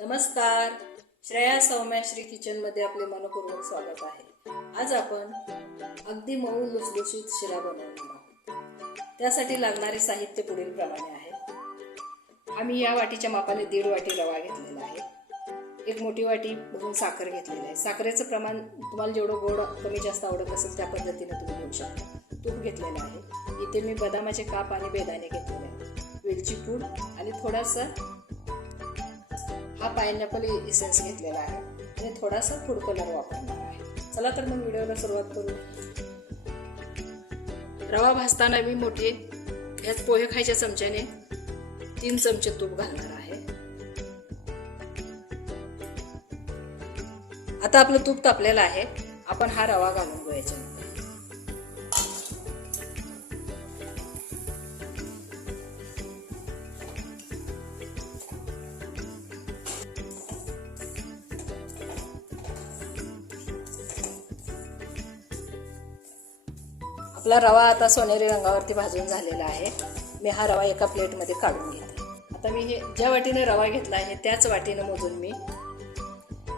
नमस्कार. श्रेया सौम्या श्री किचनमध्ये आपले मनपूर्वक स्वागत आहे. आज आपण अगदी मऊ लुसलुशीत शिरा बनवणार आहोत. त्यासाठी लागणारे साहित्य पुढील प्रमाणे आहे. आम्ही या वाटीच्या मापाने दीड वाटी रवा घेतलेला आहे. एक मोठी वाटी बघून साखर घेतलेली आहे. साखरेचं प्रमाण तुम्हाला जेवढं गोड कमी जास्त आवडत असेल त्या पद्धतीने तुम्ही घेऊ शकता. तूप घेतलेलं आहे. इथे मी बदामाचे काप आणि बेदाणे घेतलेले आहेत. वेलची पूड आणि थोडासा हा पायनॅपल इसेन्स घेतलेला आहे. आणि थोडासा फूड कलर वापरणार आहे. चला तर मग व्हिडिओला सुरुवात करू. रवा भाजताना मी मोठे ह्यात पोहे खायच्या चमच्याने तीन चमचे तूप घालणार आहे. आता आपलं तूप तापलेलं आहे. आपण हा रवा घालून घ्यायचा आपला रवा आता सोनेरी रंगावरती भाजून झालेला आहे. मी हा रवा एका प्लेटमध्ये काढून घेते. आता मी हे ज्या वाटीने रवा घेतला आहे त्याच वाटीनं मोजून मी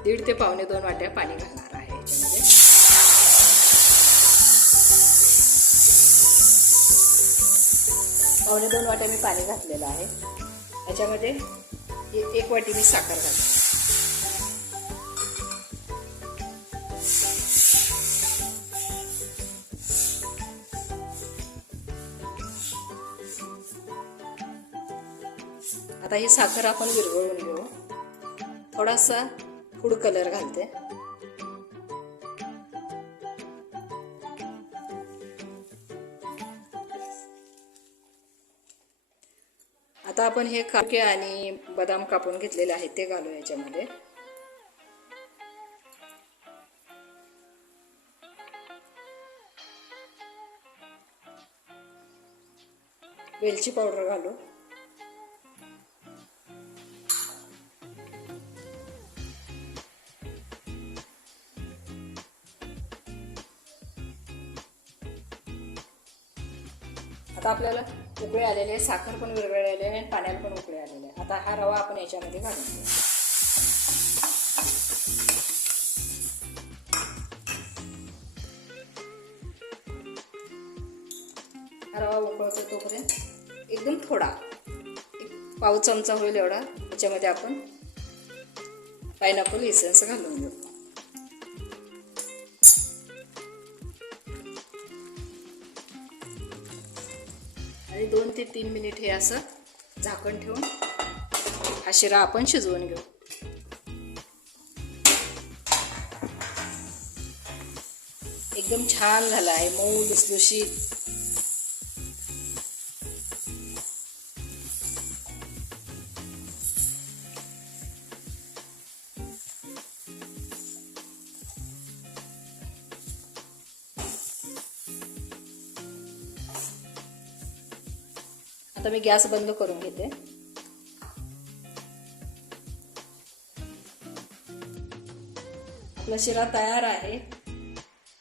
दीड ते पावणे दोन वाट्या पाणी घालणार आहे याच्यामध्ये. पावणे दोन वाट्या मी पाणी घातलेलं आहे. याच्यामध्ये एक वाटी मी साखर घालते. आता ही साखर आपण विरघळून घेऊ. थोडासा फूड कलर घालते. आता आपण हे काके आणि बदाम कापून घेतलेले आहेत ते घालू याच्यामध्ये. वेलची पावडर घालू. आता आपल्याला उकळे आलेले आहे साखर पण विरघळलेले आहे आणि पाण्याला पण उकळे आलेले आहे. आता हा रवा आपण याच्यामध्ये घालून घेऊ. हा रवा उकळतो तोपर्यंत एकदम थोडा एक पाव चमचा होईल एवढा. त्याच्यामध्ये आपण पायनॅपल इसेन्स घालून घेऊ. आणि दोन ते तीन मिनिट हे असं झाकण ठेवून हा शिरा आपण शिजवून घेऊ. एकदम छान झाला आहे. मऊ लुसलुशीत. आता मी गॅस बंद करून घेते. आपला शिरा तयार आहे.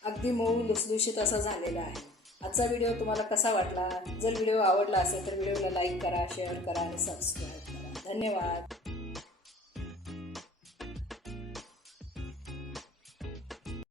अगदी मऊ लुसलुशीत असा झालेला आहे. आजचा व्हिडिओ तुम्हाला कसा वाटला? जर व्हिडिओ आवडला असेल तर व्हिडिओला लाईक करा शेअर करा आणि सबस्क्राईब करा. धन्यवाद.